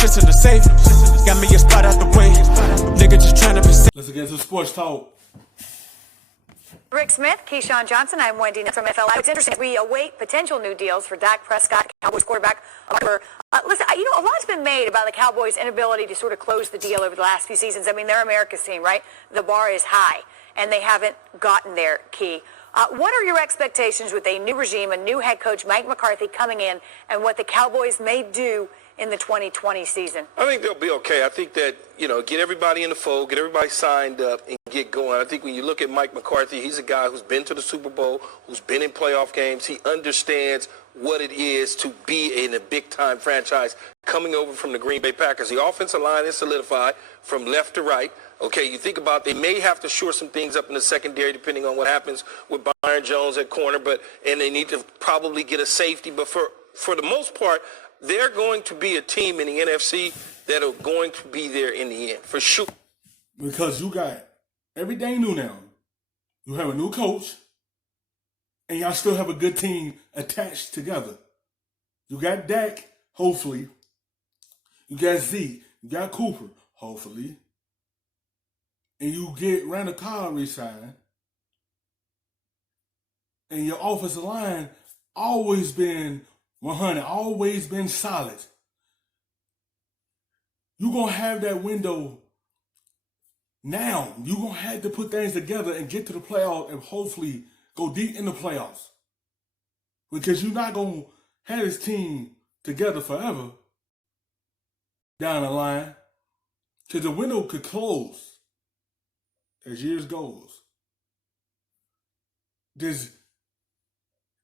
shit's in the safe. Got me a spot out the way. Nigga just tryna be safe. Let's get to sports talk. Rick Smith, Keyshawn Johnson, I'm Wendy from FLI. It's interesting, we await potential new deals for Dak Prescott, Cowboys quarterback. Listen, a lot's been made about the Cowboys' inability to sort of close the deal over the last few seasons. I mean, they're America's team, right? The bar is high, and they haven't gotten there, Key. What are your expectations with a new regime, a new head coach, Mike McCarthy, coming in, and what the Cowboys may do in the 2020 season? I think they'll be okay. I think that, get everybody in the fold, get everybody signed up, and get going. I think when you look at Mike McCarthy, he's a guy who's been to the Super Bowl, who's been in playoff games. He understands what it is to be in a big-time franchise coming over from the Green Bay Packers. The offensive line is solidified from left to right. Okay, you think about they may have to shore some things up in the secondary depending on what happens with Byron Jones at corner, and they need to probably get a safety. But for the most part, they're going to be a team in the NFC that are going to be there in the end, for sure. Because you got everything new now. You have a new coach, and y'all still have a good team attached together. You got Dak, hopefully. You got Zeke. You got Cooper, hopefully. And you get Randall Cobb re-signed. And your offensive line always been 100, always been solid. You're going to have that window now. You're going to have to put things together and get to the playoffs and hopefully go deep in the playoffs. Because you're not going to have this team together forever down the line. Because the window could close as years goes. Just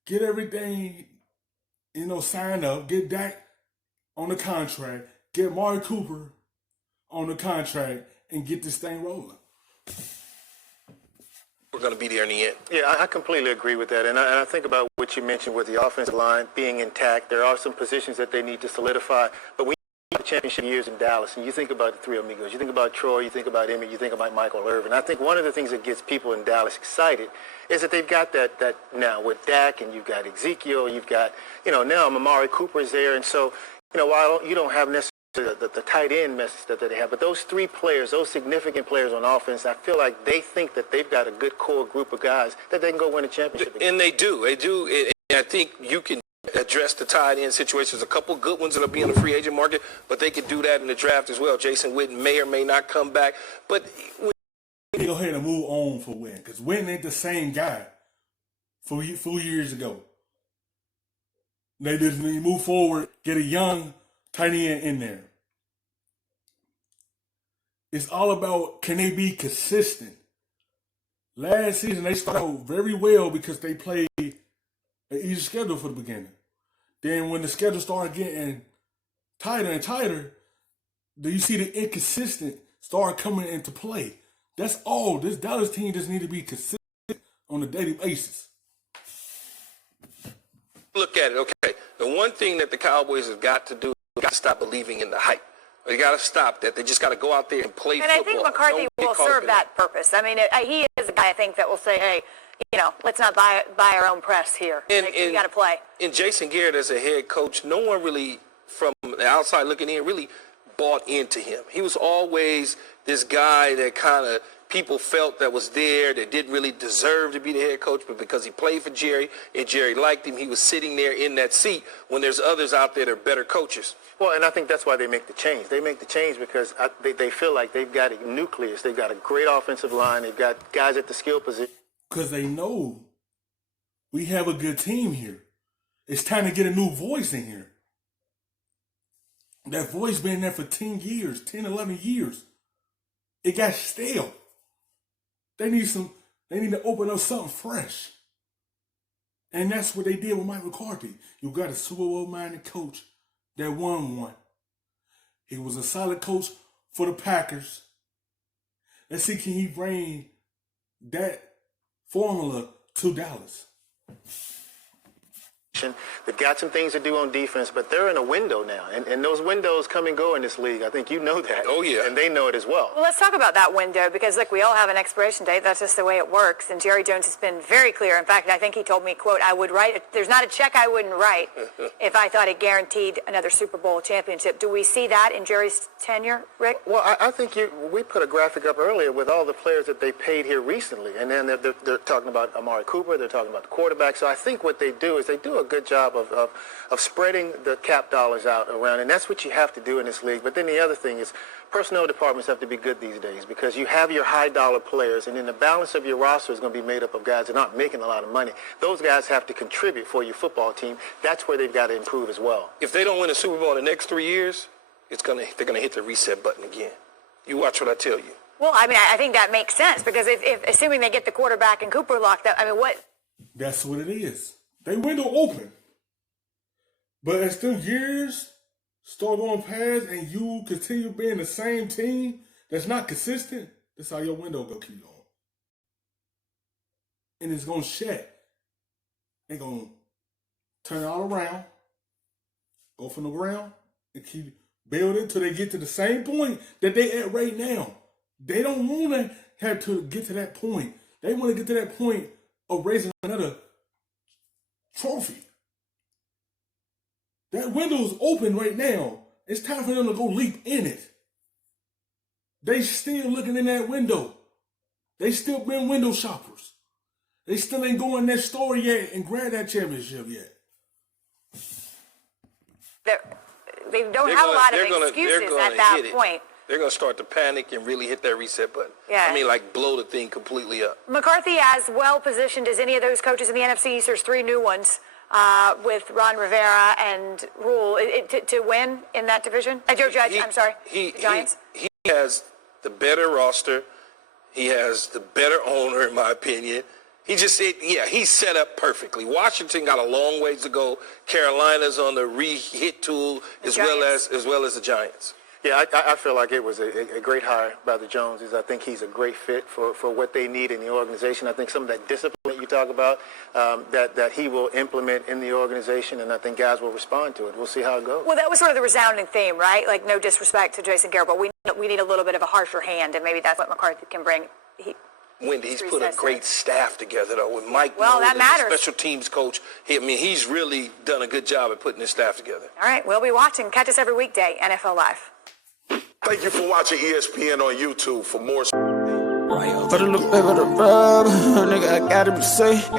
get everything, signed up. Get Dak on the contract. Get Amari Cooper on the contract and get this thing rolling. We're going to be there in the end. Yeah, I completely agree with that. And I think about what you mentioned with the offensive line being intact. There are some positions that they need to solidify. But when you have the championship years in Dallas, and you think about the three amigos, you think about Troy, you think about Emmett, you think about Michael Irvin. I think one of the ththings that gets people in Dallas excited is that they've got that now with Dak, and you've got Ezekiel, you've got, now Amari Cooper is there. And so, while you don't have necessarily the tight end message that they have, but those three players, those significant players on offense, I feel like they think that they've got a good core group of guys that they can go win a championship. And they do. And I think you can address the tight end situations. A couple good ones that'll be in the free agent market, but they could do that in the draft as well. Jason Witten may or may not come back. But go ahead and move on for Witten, because Witten ain't the same guy for 4 years ago. They just need to move forward, get a young tight end in there. It's all about, can they be consistent? Last season, they started out very well because they played an easy schedule for the beginning. Then when the schedule started getting tighter and tighter, do you see the inconsistent start coming into play? That's all. This Dallas team just need to be consistent on a daily basis. Look at it, okay. The one thing that the Cowboys have got to do, they've got to stop believing in the hype. They got to stop that. They just got to go out there and play football. And I think McCarthy will serve that purpose. I mean, he is a guy, I think, that will say, hey, let's not buy our own press here. You got to play. And Jason Garrett as a head coach, no one really, from the outside looking in, really bought into him. He was always this guy that kind of people felt that was there, that didn't really deserve to be the head coach, but because he played for Jerry and Jerry liked him, he was sitting there in that seat when there's others out there that are better coaches. Well, and I think that's why they make the change. They make the change because they feel like they've got a nucleus. They've got a great offensive line. They've got guys at the skill position. Because they know we have a good team here. It's time to get a new voice in here. That voice been there for 10 years, 10, 11 years. It got stale. They need to open up something fresh. And that's what they did with Mike McCarthy. You got a Super Bowl-minded coach that won one. He was a solid coach for the Packers. Let's see, can he bring that formula to Dallas? They've got some things to do on defense, but they're in a window now. And those windows come and go in this league. I think you know that. Oh, yeah. And they know it as well. Well, let's talk about that window because, look, we all have an expiration date. That's just the way it works. And Jerry Jones has been very clear. In fact, I think he told me, quote, I would write, there's not a check I wouldn't write if I thought it guaranteed another Super Bowl championship. Do we see that in Jerry's tenure, Rick? Well, I think we put a graphic up earlier with all the players that they paid here recently. And then they're talking about Amari Cooper. They're talking about the quarterback. So I think what they do is they do a good job of spreading the cap dollars out around, and that's what you have to do in this league. But then the other thing is personnel departments have to be good these days because you have your high-dollar players, and then the balance of your roster is going to be made up of guys that aren't making a lot of money. Those guys have to contribute for your football team. That's where they've got to improve as well. If they don't win a Super Bowl in the next 3 years, they're going to hit the reset button again. You watch what I tell you. Well, I mean, I think that makes sense because if assuming they get the quarterback and Cooper locked up, I mean, what? That's what it is. They window open. But as them years start going past and you continue being the same team that's not consistent, that's how your window go keep going. And it's going to shed. They're going to turn it all around, go from the ground, and keep building till they get to the same point that they at right now. They don't want to have to get to that point. They want to get to that point of raising another trophy. That window's open right now. It's time for them to go leap in it. They still looking in that window. They still been window shoppers. They still ain't going in that store yet and grab that championship yet. They don't have a lot of excuses at that point. They're going to start to panic and really hit that reset button. Yeah. I mean, like blow the thing completely up. McCarthy as well positioned as any of those coaches in the NFC East. There's three new ones with Ron Rivera and Rule to win in that division. Joe Judge, the Giants. He has the better roster. He has the better owner, in my opinion. He's set up perfectly. Washington got a long ways to go. Carolina's on the re-hit tool as well as the Giants. Yeah, I feel like it was a great hire by the Joneses. I think he's a great fit for what they need in the organization. I think some of that discipline you talk about, that he will implement in the organization, and I think guys will respond to it. We'll see how it goes. Well, that was sort of the resounding theme, right? Like, no disrespect to Jason Garrett, but we need a little bit of a harsher hand, and maybe that's what McCarthy can bring. Wendy, he's put a great staff together, though, with Mike Well, that matters. Special teams coach. He's really done a good job at putting his staff together. All right, we'll be watching. Catch us every weekday, NFL Live. Thank you for watching ESPN on YouTube. For more. For the look back of the rub, nigga, I gotta be safe.